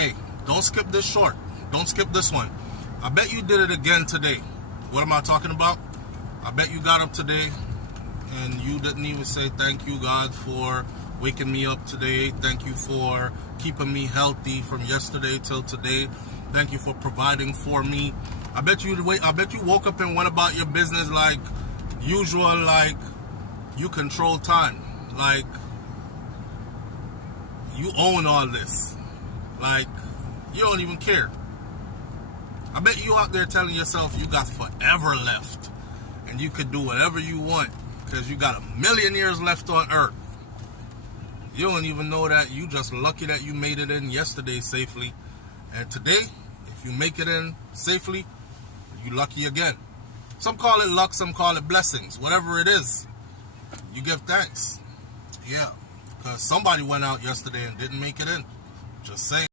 hey, don't skip this short. Don't skip this one. I bet you did it again today. What am I talking about? I bet you got up today and you didn't even say thank you, God, for waking me up today. Thank you for keeping me healthy from yesterday till today. Thank you for providing for me. I bet you woke up and went about your business like usual, like you control time, like you own all this, like you don't even care. I bet you out there telling yourself you got forever left and you could do whatever you want because you got 1,000,000 years left on earth. You don't even know that. You just lucky that you made it in yesterday safely, and today, if you make it in safely, you lucky again. Some call it luck, some call it blessings. Whatever it is, you give thanks. Yeah, because somebody went out yesterday and didn't make it in. Just saying.